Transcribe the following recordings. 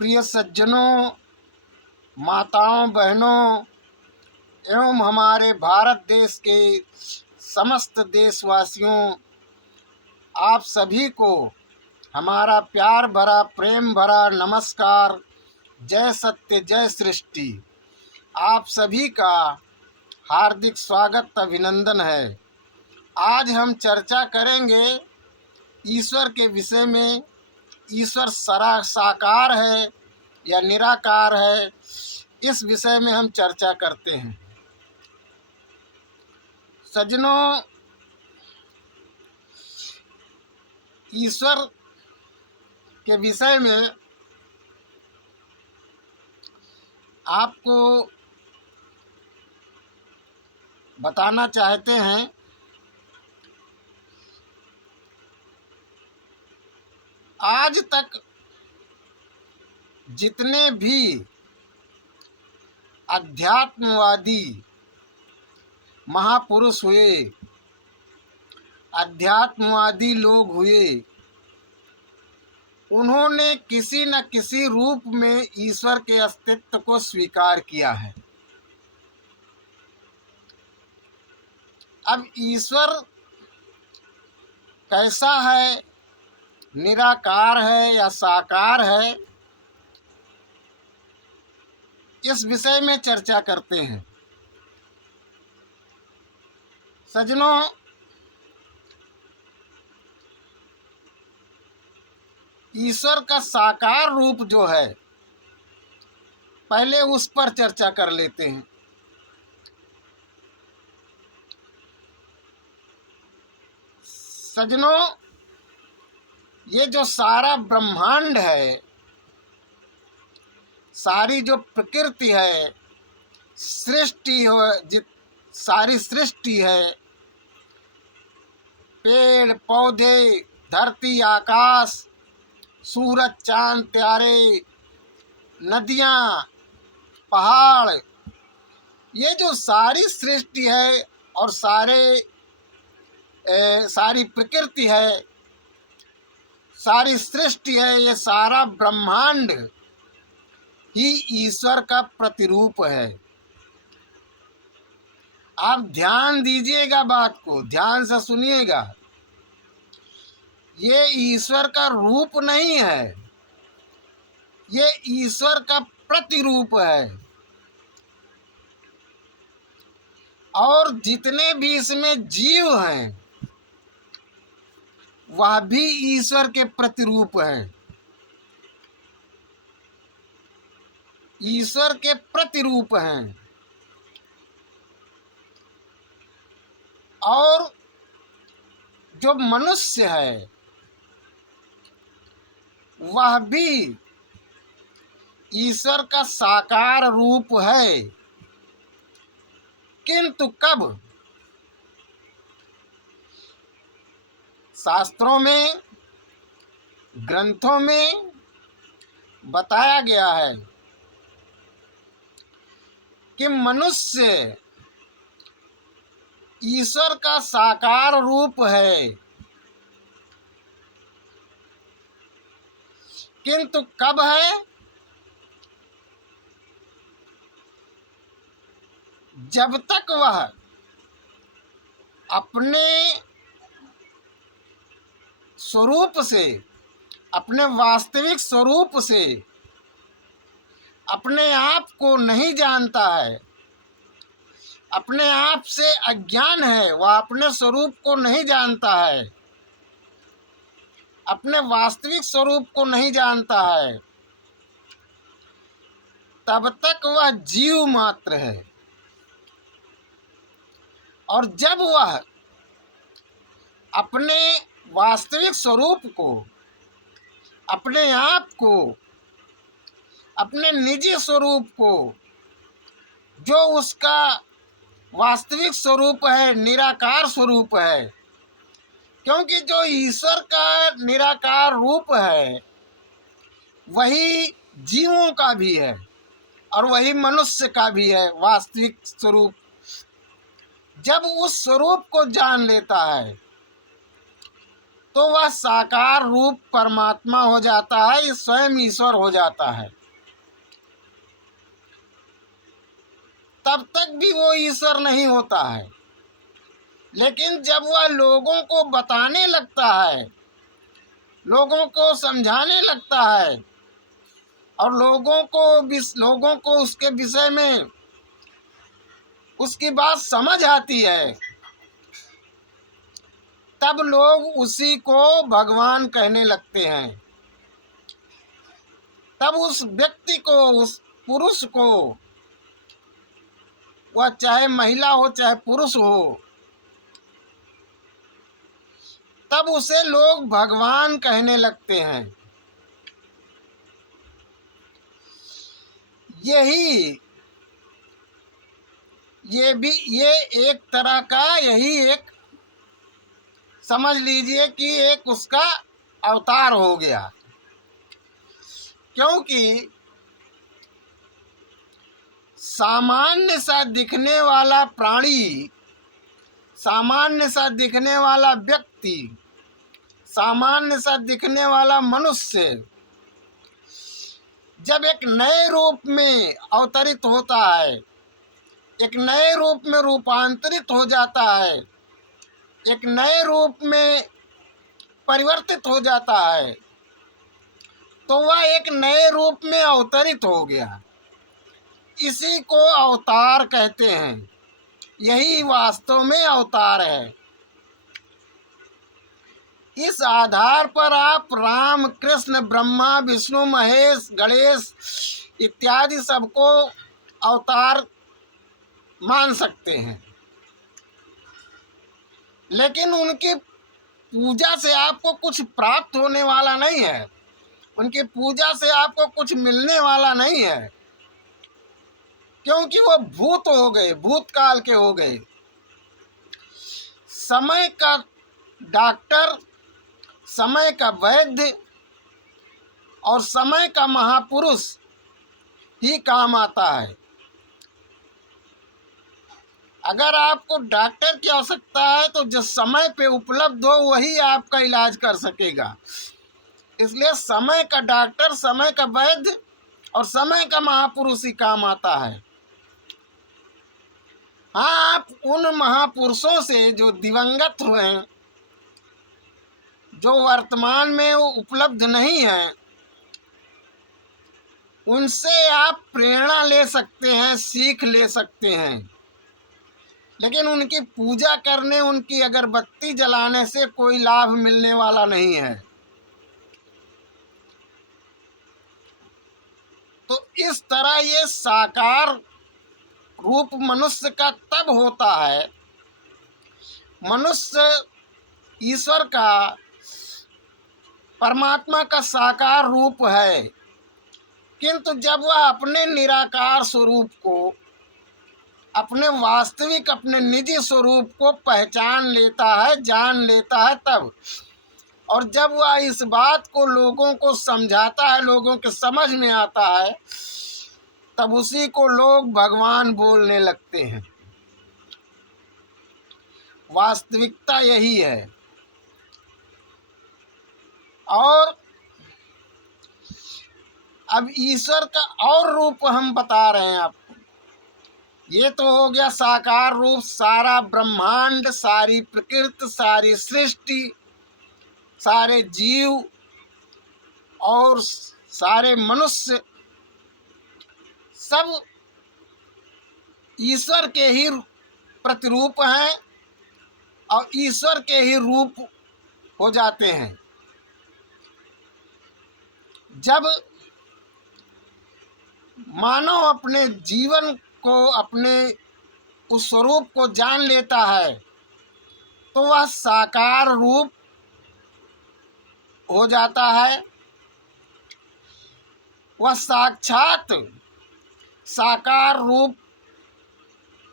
प्रिय सज्जनों, माताओं, बहनों एवं हमारे भारत देश के समस्त देशवासियों, आप सभी को हमारा प्यार भरा, प्रेम भरा नमस्कार। जय सत्य, जय सृष्टि। आप सभी का हार्दिक स्वागत, अभिनंदन है। आज हम चर्चा करेंगे ईश्वर के विषय में। ईश्वर साकार है या निराकार है, इस विषय में हम चर्चा करते हैं। सज्जनों, ईश्वर के विषय में आपको बताना चाहते हैं। आज तक जितने भी अध्यात्मवादी महापुरुष हुए, अध्यात्मवादी लोग हुए, उन्होंने किसी न किसी रूप में ईश्वर के अस्तित्व को स्वीकार किया है। अब ईश्वर कैसा है, निराकार है या साकार है, इस विषय में चर्चा करते हैं। सज्जनों, ईश्वर का साकार रूप जो है, पहले उस पर चर्चा कर लेते हैं। सज्जनों, ये जो सारा ब्रह्मांड है, सारी जो प्रकृति है, सृष्टि हो, सारी सृष्टि है, पेड़ पौधे, धरती आकाश, सूरज चांद तारे, नदियाँ, पहाड़, ये जो सारी सृष्टि है और सारी प्रकृति है, सारी सृष्टि है, ये सारा ब्रह्मांड ही ईश्वर का प्रतिरूप है। आप ध्यान दीजिएगा, बात को ध्यान से सुनिएगा। ये ईश्वर का रूप नहीं है, ये ईश्वर का प्रतिरूप है। और जितने भी इसमें जीव हैं, वह भी ईश्वर के प्रतिरूप हैं, ईश्वर के प्रतिरूप हैं। और जो मनुष्य है, वह भी ईश्वर का साकार रूप है। किंतु कब? शास्त्रों में, ग्रंथों में बताया गया है कि मनुष्य ईश्वर का साकार रूप है, किंतु कब है? जब तक वह अपने स्वरूप से, अपने वास्तविक स्वरूप से अपने आप को नहीं जानता है, अपने आप से अज्ञान है, वह अपने स्वरूप को नहीं जानता है, अपने वास्तविक स्वरूप को नहीं जानता है, तब तक वह जीव मात्र है। और जब वह अपने वास्तविक स्वरूप को, अपने आप को, अपने निजी स्वरूप को, जो उसका वास्तविक स्वरूप है, निराकार स्वरूप है, क्योंकि जो ईश्वर का निराकार रूप है, वही जीवों का भी है और वही मनुष्य का भी है वास्तविक स्वरूप। जब उस स्वरूप को जान लेता है, तो वह साकार रूप परमात्मा हो जाता है, ये स्वयं ईश्वर हो जाता है। तब तक भी वो ईश्वर नहीं होता है, लेकिन जब वह लोगों को बताने लगता है, लोगों को समझाने लगता है और लोगों को उसके विषय में उसकी बात समझ आती है, तब लोग उसी को भगवान कहने लगते हैं। तब उस व्यक्ति को, उस पुरुष को, वह चाहे महिला हो चाहे पुरुष हो, तब उसे लोग भगवान कहने लगते हैं। ये एक तरह का, यही एक समझ लीजिए कि एक उसका अवतार हो गया। क्योंकि सामान्य सा दिखने वाला प्राणी, सामान्य सा दिखने वाला व्यक्ति, सामान्य सा दिखने वाला मनुष्य जब एक नए रूप में अवतरित होता है, एक नए रूप में रूपांतरित हो जाता है, एक नए रूप में परिवर्तित हो जाता है, तो वह एक नए रूप में अवतरित हो गया। इसी को अवतार कहते हैं। यही वास्तव में अवतार है। इस आधार पर आप राम, कृष्ण, ब्रह्मा, विष्णु, महेश, गणेश इत्यादि सबको अवतार मान सकते हैं, लेकिन उनकी पूजा से आपको कुछ प्राप्त होने वाला नहीं है, उनकी पूजा से आपको कुछ मिलने वाला नहीं है, क्योंकि वो भूत हो गए, भूतकाल के हो गए। समय का डॉक्टर, समय का वैद्य और समय का महापुरुष ही काम आता है। अगर आपको डॉक्टर की आवश्यकता है तो जो समय पे उपलब्ध हो वही आपका इलाज कर सकेगा। इसलिए समय का डॉक्टर, समय का वैद्य और समय का महापुरुष ही काम आता है। हाँ, आप उन महापुरुषों से जो दिवंगत हुए हैं, जो वर्तमान में उपलब्ध नहीं हैं, उनसे आप प्रेरणा ले सकते हैं, सीख ले सकते हैं, लेकिन उनकी पूजा करने, उनकी अगरबत्ती जलाने से कोई लाभ मिलने वाला नहीं है। तो इस तरह ये साकार रूप मनुष्य का तब होता है, मनुष्य ईश्वर का, परमात्मा का साकार रूप है, किंतु जब वह अपने निराकार स्वरूप को, अपने वास्तविक, अपने निजी स्वरूप को पहचान लेता है, जान लेता है तब, और जब वह इस बात को लोगों को समझाता है, लोगों के समझ में आता है, तब उसी को लोग भगवान बोलने लगते हैं। वास्तविकता यही है। और अब ईश्वर का और रूप हम बता रहे हैं आपको। ये तो हो गया साकार रूप, सारा ब्रह्मांड, सारी प्रकृति, सारी सृष्टि, सारे जीव और सारे मनुष्य सब ईश्वर के ही प्रतिरूप हैं और ईश्वर के ही रूप हो जाते हैं। जब मानव अपने जीवन को, अपने उस स्वरूप को जान लेता है, तो वह साकार रूप हो जाता है। वह साक्षात साकार रूप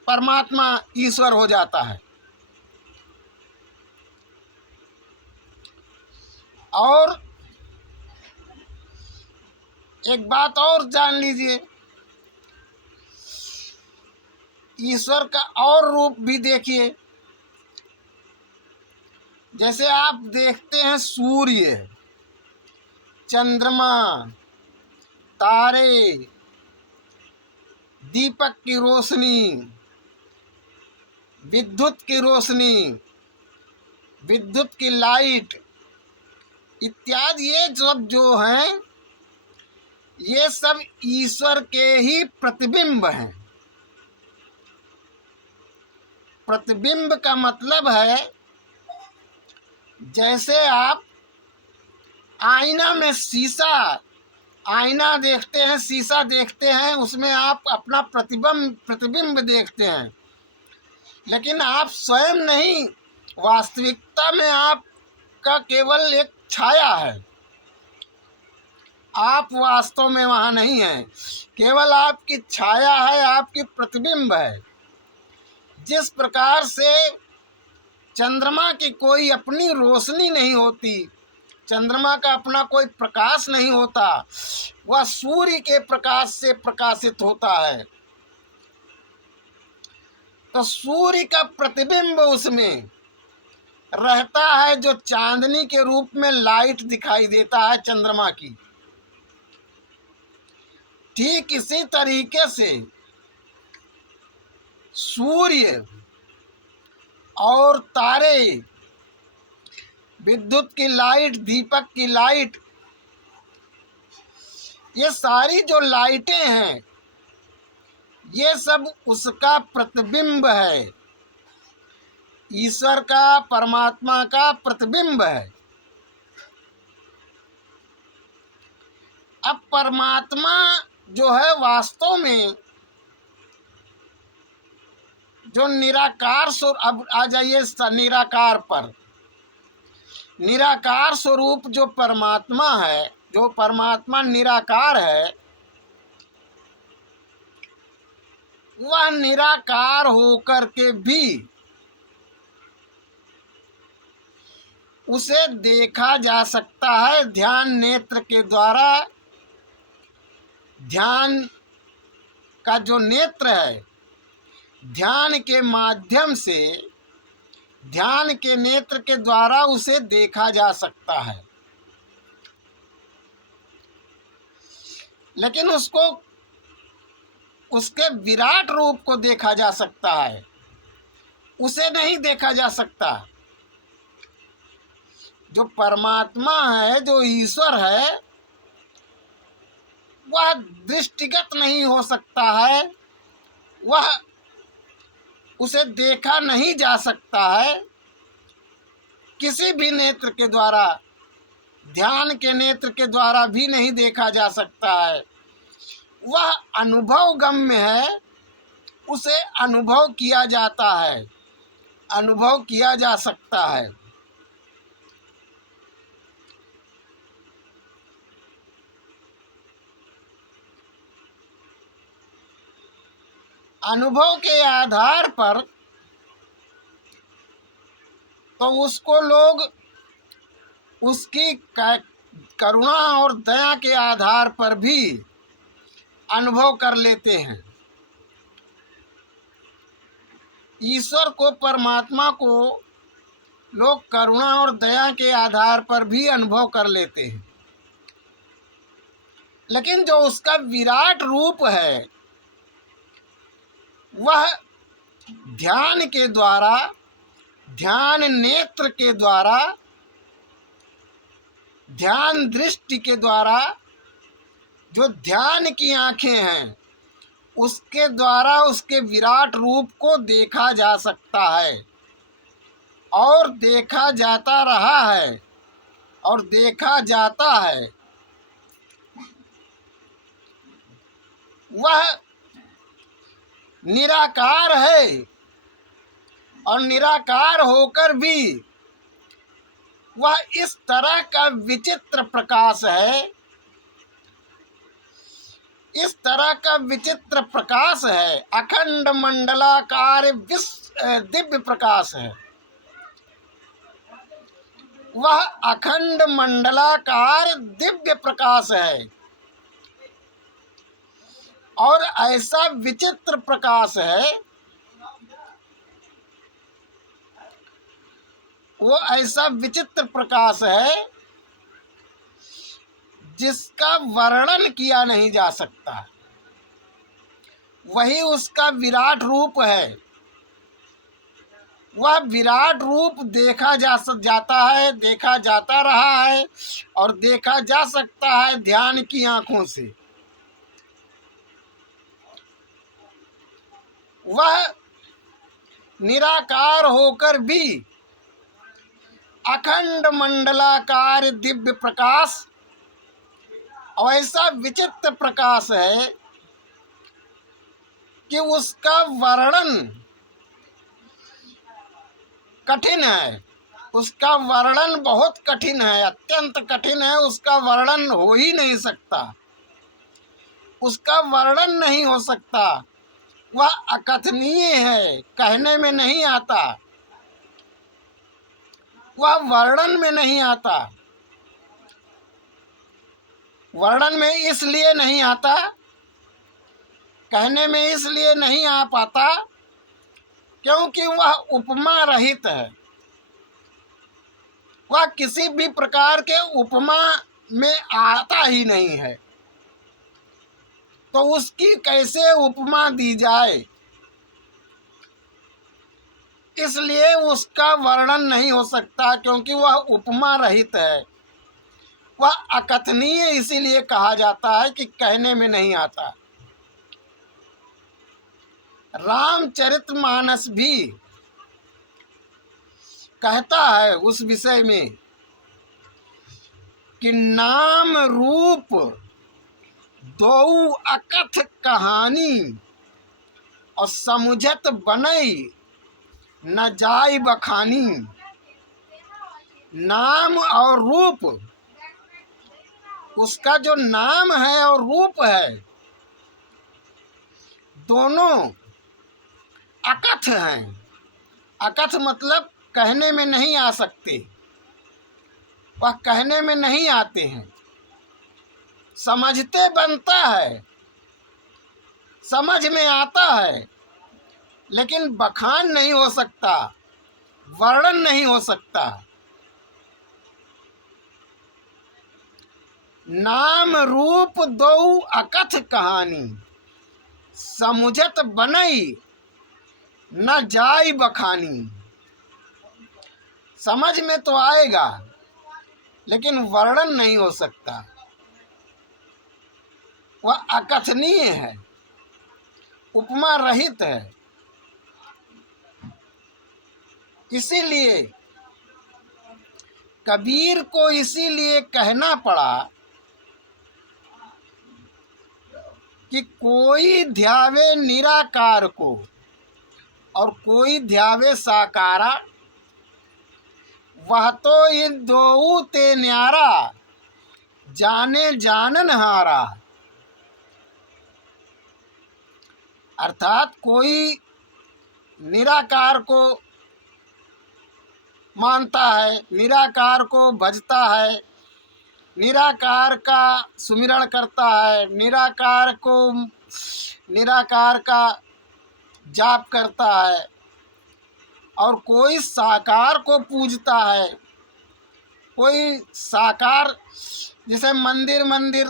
परमात्मा ईश्वर हो जाता है। और एक बात और जान लीजिए, ईश्वर का और रूप भी देखिए। जैसे आप देखते हैं सूर्य, चंद्रमा, तारे, दीपक की रोशनी, विद्युत की रोशनी, विद्युत की लाइट इत्यादि, ये सब जो हैं ये सब ईश्वर के ही प्रतिबिंब हैं। प्रतिबिंब का मतलब है जैसे आप आईना में आईना देखते हैं, शीशा देखते हैं, उसमें आप अपना प्रतिबिंब देखते हैं, लेकिन आप स्वयं नहीं, वास्तविकता में आपका केवल एक छाया है। आप वास्तव में वहाँ नहीं हैं, केवल आपकी छाया है, आपकी प्रतिबिंब है। जिस प्रकार से चंद्रमा की कोई अपनी रोशनी नहीं होती, चंद्रमा का अपना कोई प्रकाश नहीं होता, वह सूर्य के प्रकाश से प्रकाशित होता है। तो सूर्य का प्रतिबिंब उसमें रहता है, जो चांदनी के रूप में लाइट दिखाई देता है चंद्रमा की। ठीक इसी तरीके से सूर्य और तारे, विद्युत की लाइट, दीपक की लाइट, ये सारी जो लाइटें हैं ये सब उसका प्रतिबिंब है, ईश्वर का, परमात्मा का प्रतिबिंब है। अब परमात्मा जो है वास्तव में जो निराकार स्वरूप, अब आ जाइए निराकार पर। निराकार स्वरूप जो परमात्मा है, जो परमात्मा निराकार है, वह निराकार होकर के भी उसे देखा जा सकता है ध्यान नेत्र के द्वारा। ध्यान का जो नेत्र है, ध्यान के माध्यम से, ध्यान के नेत्र के द्वारा उसे देखा जा सकता है, लेकिन उसको, उसके विराट रूप को देखा जा सकता है, उसे नहीं देखा जा सकता। जो परमात्मा है, जो ईश्वर है, वह दृष्टिगत नहीं हो सकता है, वह उसे देखा नहीं जा सकता है किसी भी नेत्र के द्वारा, ध्यान के नेत्र के द्वारा भी नहीं देखा जा सकता है। वह अनुभव गम्य है, उसे अनुभव किया जाता है, अनुभव किया जा सकता है। अनुभव के आधार पर तो उसको लोग उसकी करुणा और दया के आधार पर भी अनुभव कर लेते हैं। ईश्वर को, परमात्मा को लोग करुणा और दया के आधार पर भी अनुभव कर लेते हैं, लेकिन जो उसका विराट रूप है वह ध्यान के द्वारा, ध्यान नेत्र के द्वारा, ध्यान दृष्टि के द्वारा, जो ध्यान की आंखें हैं उसके द्वारा उसके विराट रूप को देखा जा सकता है, और देखा जाता रहा है, और देखा जाता है। वह निराकार है, और निराकार होकर भी वह इस तरह का विचित्र प्रकाश है, इस तरह का विचित्र प्रकाश है, अखंड मंडलाकार दिव्य प्रकाश है। वह अखंड मंडलाकार दिव्य प्रकाश है, और ऐसा विचित्र प्रकाश है वो ऐसा विचित्र प्रकाश है जिसका वर्णन किया नहीं जा सकता। वही उसका विराट रूप है। वह विराट रूप देखा जाता है, देखा जाता रहा है और देखा जा सकता है ध्यान की आंखों से। वह निराकार होकर भी अखंड मंडलाकार दिव्य प्रकाश और ऐसा विचित्र प्रकाश है कि उसका वर्णन कठिन है। उसका वर्णन बहुत कठिन है, अत्यंत कठिन है। उसका वर्णन हो ही नहीं सकता। उसका वर्णन नहीं हो सकता। वह अकथनीय है, कहने में नहीं आता। वह वर्णन में नहीं आता। वर्णन में इसलिए नहीं आता, कहने में इसलिए नहीं आ पाता क्योंकि वह उपमा रहित है। वह किसी भी प्रकार के उपमा में आता ही नहीं है, तो उसकी कैसे उपमा दी जाए। इसलिए उसका वर्णन नहीं हो सकता क्योंकि वह उपमा रहित है। वह अकथनीय इसीलिए कहा जाता है कि कहने में नहीं आता। रामचरितमानस भी कहता है उस विषय में कि नाम रूप दो अकथ कहानी और समुझत बनई न जाय बखानी। नाम और रूप, उसका जो नाम है और रूप है, दोनों अकथ हैं। अकथ मतलब कहने में नहीं आ सकते। वह कहने में नहीं आते हैं। समझते बनता है, समझ में आता है, लेकिन बखान नहीं हो सकता, वर्णन नहीं हो सकता। नाम रूप दो अकथ कहानी समुझत बनई न जाय बखानी। समझ में तो आएगा लेकिन वर्णन नहीं हो सकता। वह अकथनीय है, उपमा रहित है। इसीलिए कबीर को इसीलिए कहना पड़ा कि कोई ध्यावे निराकार को और कोई ध्यावे साकारा, वह तो इन दो ते न्यारा जाने जानन हारा। अर्थात कोई निराकार को मानता है, निराकार को भजता है, निराकार का सुमिरण करता है, निराकार का जाप करता है, और कोई साकार को पूजता है। कोई साकार, जैसे मंदिर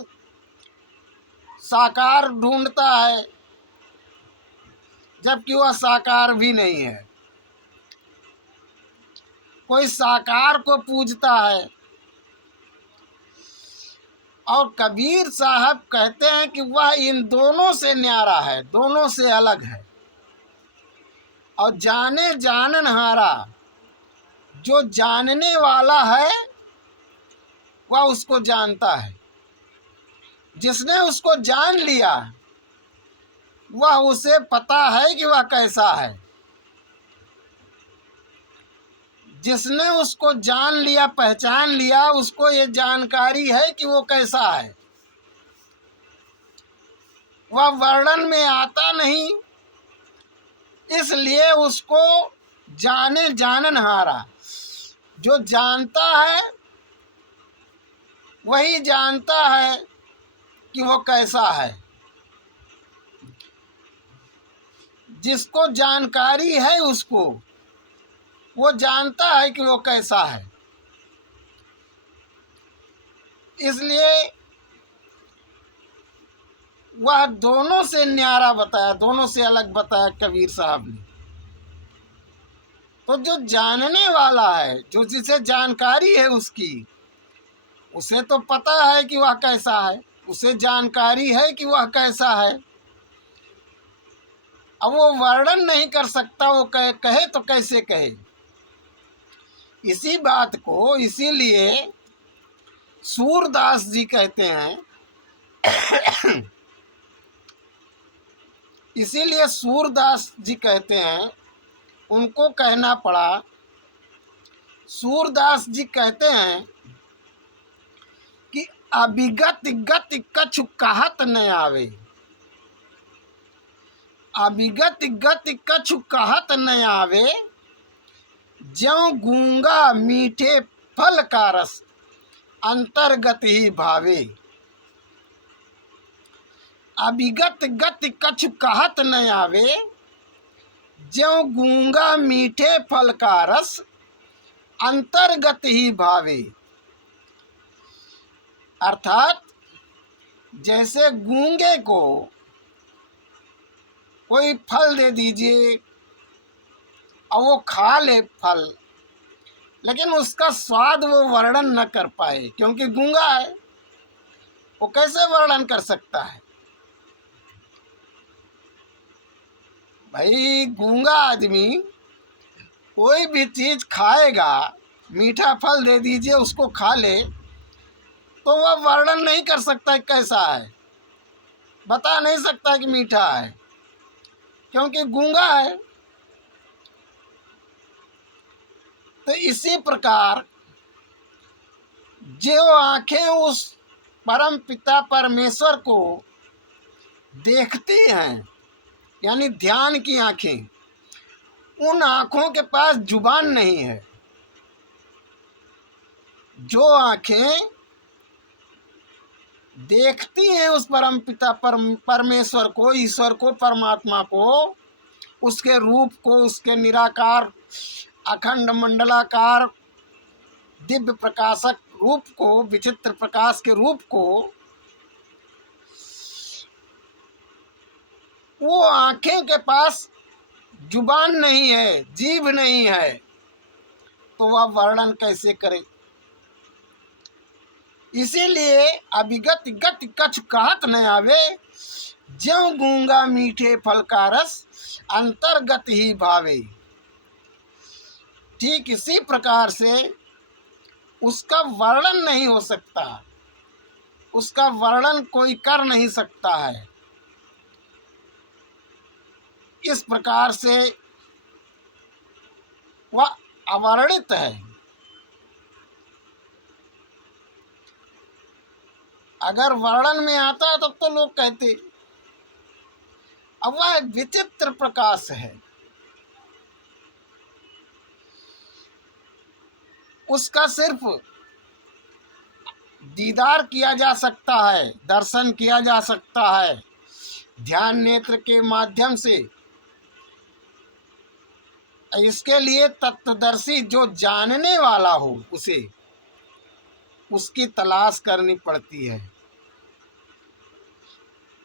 साकार ढूंढता है जबकि वह साकार भी नहीं है। कोई साकार को पूजता है। और कबीर साहब कहते हैं कि वह इन दोनों से न्यारा है, दोनों से अलग है। और जाने जानन हारा, जो जानने वाला है वह उसको जानता है। जिसने उसको जान लिया वह उसे पता है कि वह कैसा है। जिसने उसको जान लिया, पहचान लिया, उसको ये जानकारी है कि वो कैसा है। वह वर्णन में आता नहीं, इसलिए उसको जाने जानन हारा। जो जानता है वही जानता है कि वो कैसा है। जिसको जानकारी है उसको वो जानता है कि वो कैसा है। इसलिए वह दोनों से न्यारा बताया, दोनों से अलग बताया कबीर साहब ने। तो जो जानने वाला है, जो जिसे जानकारी है उसकी, उसे तो पता है कि वह कैसा है, उसे जानकारी है कि वह कैसा है। अब वो वर्णन नहीं कर सकता, वो कहे तो कैसे कहे। इसी बात को इसीलिए सूरदास जी कहते हैं इसीलिए सूरदास जी कहते हैं, उनको कहना पड़ा। सूरदास जी कहते हैं कि अभिगत गति कछु कहत न आवे, अभिगत गति कछु कहत न आवे, ज्यों गूंगा मीठे फल का रस अंतर्गत ही भावे। अभिगत गति कछु कहत न आवे, ज्यों गूंगा मीठे फल का रस अंतर्गत ही भावे। अर्थात जैसे गूंगे को कोई फल दे दीजिए और वो खा ले फल, लेकिन उसका स्वाद वो वर्णन न कर पाए क्योंकि गूंगा है, वो कैसे वर्णन कर सकता है। भाई गूंगा आदमी कोई भी चीज खाएगा, मीठा फल दे दीजिए उसको खा ले, तो वह वर्णन नहीं कर सकता कैसा है, बता नहीं सकता कि मीठा है, क्योंकि गूंगा है। तो इसी प्रकार जो आंखें उस परम पिता परमेश्वर को देखती हैं, यानी ध्यान की आंखें, उन आंखों के पास जुबान नहीं है। जो आंखें देखती हैं उस परम पिता परमेश्वर को, ईश्वर को, परमात्मा को, उसके रूप को, उसके निराकार अखंड मंडलाकार दिव्य प्रकाशक रूप को, विचित्र प्रकाश के रूप को, वो आंखें के पास जुबान नहीं है, जीभ नहीं है, तो वह वर्णन कैसे करे। इसीलिए अभिगत गति कछु कहत न आवे, ज्यों गूंगा मीठे फल का रस अंतर्गत ही भावे। ठीक इसी प्रकार से उसका वर्णन नहीं हो सकता, उसका वर्णन कोई कर नहीं सकता है। इस प्रकार से वह अवर्णित है। अगर वर्णन में आता तब तो लोग कहते। अब वह विचित्र प्रकाश है, उसका सिर्फ दीदार किया जा सकता है, दर्शन किया जा सकता है ध्यान नेत्र के माध्यम से। इसके लिए तत्वदर्शी जो जानने वाला हो उसे, उसकी तलाश करनी पड़ती है।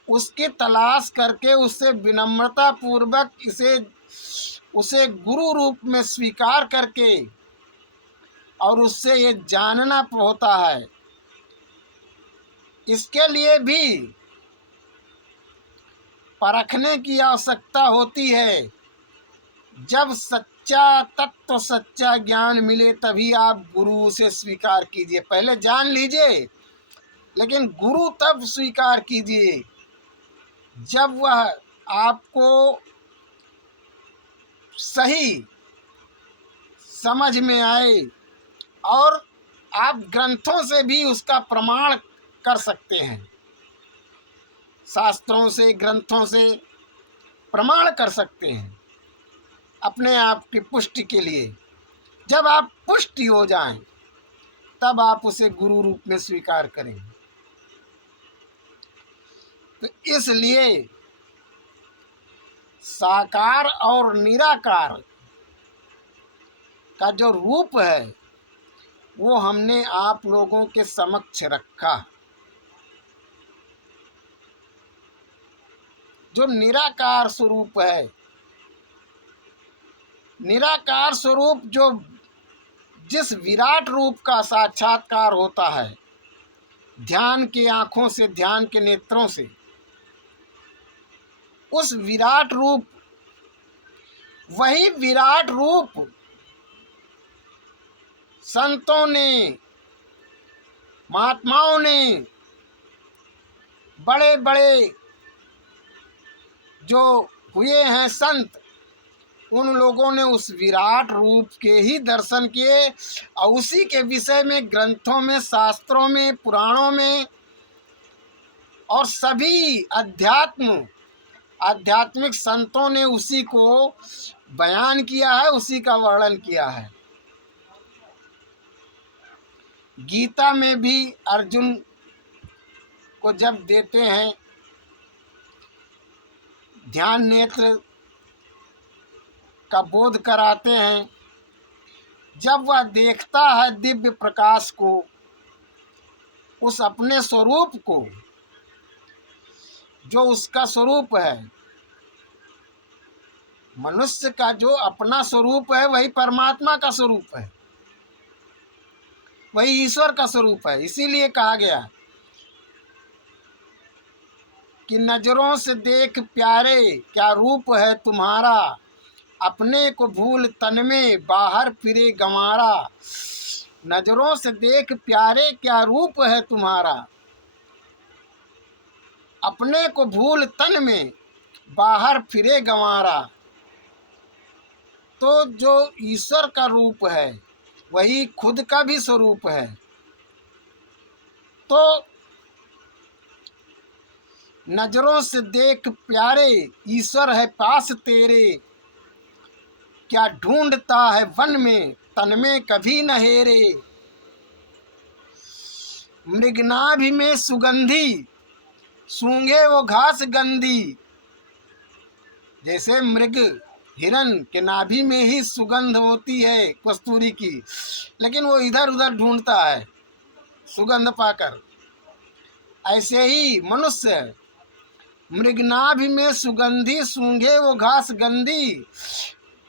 उसकी तलाश करके उससे विनम्रता पूर्वक उसे गुरु रूप में स्वीकार करके और उससे ये जानना होता है। इसके लिए भी परखने की आवश्यकता होती है। जब सच्चा तत्व, सच्चा ज्ञान मिले तभी आप गुरु से स्वीकार कीजिए। पहले जान लीजिए, लेकिन गुरु तब स्वीकार कीजिए जब वह आपको सही समझ में आए और आप ग्रंथों से भी उसका प्रमाण कर सकते हैं, शास्त्रों से, ग्रंथों से प्रमाण कर सकते हैं अपने आप की पुष्टि के लिए। जब आप पुष्टि हो जाएं तब आप उसे गुरु रूप में स्वीकार करें। तो इसलिए साकार और निराकार का जो रूप है वो हमने आप लोगों के समक्ष रखा। जो निराकार स्वरूप है, निराकार स्वरूप जो जिस विराट रूप का साक्षात्कार होता है ध्यान की आँखों से, ध्यान के नेत्रों से, उस विराट रूप, वही विराट रूप संतों ने, महात्माओं ने, बड़े बड़े जो हुए हैं संत, उन लोगों ने उस विराट रूप के ही दर्शन किए और उसी के विषय में ग्रंथों में, शास्त्रों में, पुराणों में और सभी आध्यात्मिक संतों ने उसी को बयान किया है, उसी का वर्णन किया है। गीता में भी अर्जुन को जब देते हैं ध्यान नेत्र का बोध कराते हैं, जब वह देखता है दिव्य प्रकाश को, उस अपने स्वरूप को, जो उसका स्वरूप है, मनुष्य का जो अपना स्वरूप है वही परमात्मा का स्वरूप है, वही ईश्वर का स्वरूप है। इसीलिए कहा गया कि नजरों से देख प्यारे क्या रूप है तुम्हारा, अपने को भूल तन में बाहर फिरे गंवारा। नजरों से देख प्यारे क्या रूप है तुम्हारा, अपने को भूल तन में बाहर फिरे गंवारा। तो जो ईश्वर का रूप है वही खुद का भी स्वरूप है। तो नजरों से देख प्यारे ईश्वर है पास तेरे, क्या ढूंढता है वन में तन में कभी न हेरे। मृगनाभि में सुगंधी सूंघे वो घास गंदी। जैसे मृग हिरन के नाभि में ही सुगंध होती है कस्तूरी की, लेकिन वो इधर उधर ढूंढता है सुगंध पाकर, ऐसे ही मनुष्य मृगनाभि में सुगंधी सूंघे वो घास गंदी।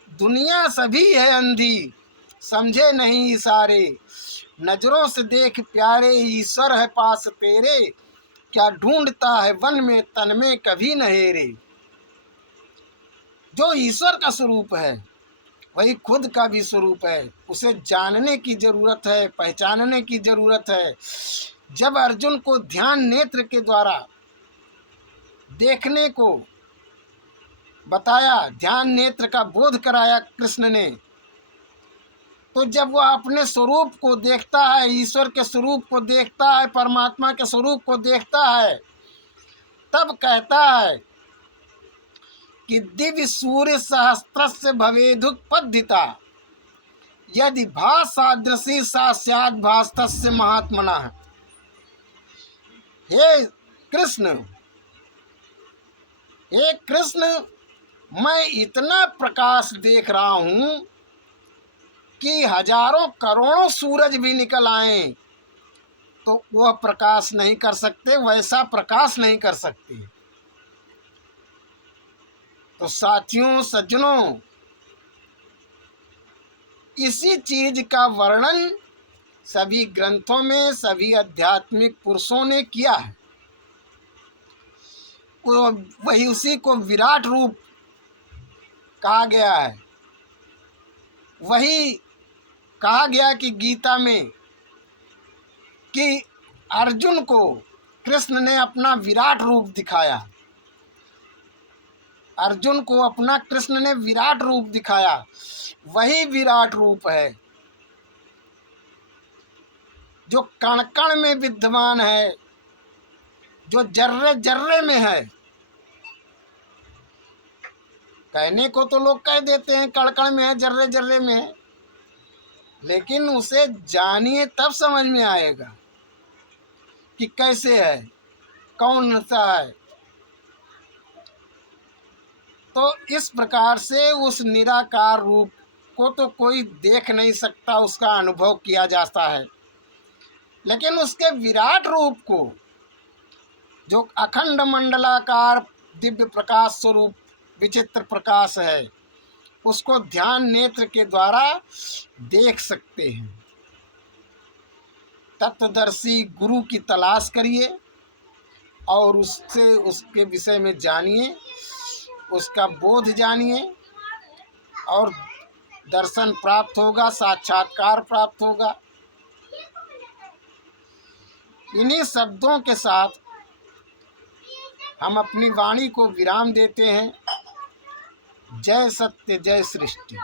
दुनिया सभी है अंधी समझे नहीं इशारे, नजरों से देख प्यारे ईश्वर है पास तेरे, क्या ढूंढता है वन में तन में कभी न हेरे। जो ईश्वर का स्वरूप है वही खुद का भी स्वरूप है, उसे जानने की जरूरत है, पहचानने की जरूरत है। जब अर्जुन को ध्यान नेत्र के द्वारा देखने को बताया, ध्यान नेत्र का बोध कराया कृष्ण ने, तो जब वह अपने स्वरूप को देखता है, ईश्वर के स्वरूप को देखता है, परमात्मा के स्वरूप को देखता है, तब कहता है कि दिव्य सूर्य सहस्त्रस्य भवेदुत्पद्धिता, यदि भासादृशी सा स्यात् भासतस्य महात्मना। हे कृष्ण, हे कृष्ण, मैं इतना प्रकाश देख रहा हूँ कि हजारों करोड़ों सूरज भी निकल आए तो वह प्रकाश नहीं कर सकते, वैसा प्रकाश नहीं कर सकते। तो साथियों, सज्जनों, इसी चीज का वर्णन सभी ग्रंथों में सभी आध्यात्मिक पुरुषों ने किया है। वही उसी को विराट रूप कहा गया है। वही कहा गया कि गीता में कि अर्जुन को कृष्ण ने अपना विराट रूप दिखाया, अर्जुन को अपना कृष्ण ने विराट रूप दिखाया। वही विराट रूप है जो कण कण में विद्यमान है, जो जर्रे जर्रे में है। कहने को तो लोग कह देते हैं कण कण में है, जर्रे जर्रे में है, लेकिन उसे जानिए तब समझ में आएगा कि कैसे है, कौन सा है। तो इस प्रकार से उस निराकार रूप को तो कोई देख नहीं सकता, उसका अनुभव किया जाता है, लेकिन उसके विराट रूप को, जो अखंड मंडलाकार दिव्य प्रकाश स्वरूप विचित्र प्रकाश है, उसको ध्यान नेत्र के द्वारा देख सकते हैं। तत्वदर्शी गुरु की तलाश करिए और उससे उसके विषय में जानिए, उसका बोध जानिए और दर्शन प्राप्त होगा, साक्षात्कार प्राप्त होगा। इन्हीं शब्दों के साथ हम अपनी वाणी को विराम देते हैं। जय सत्य, जय सृष्टि।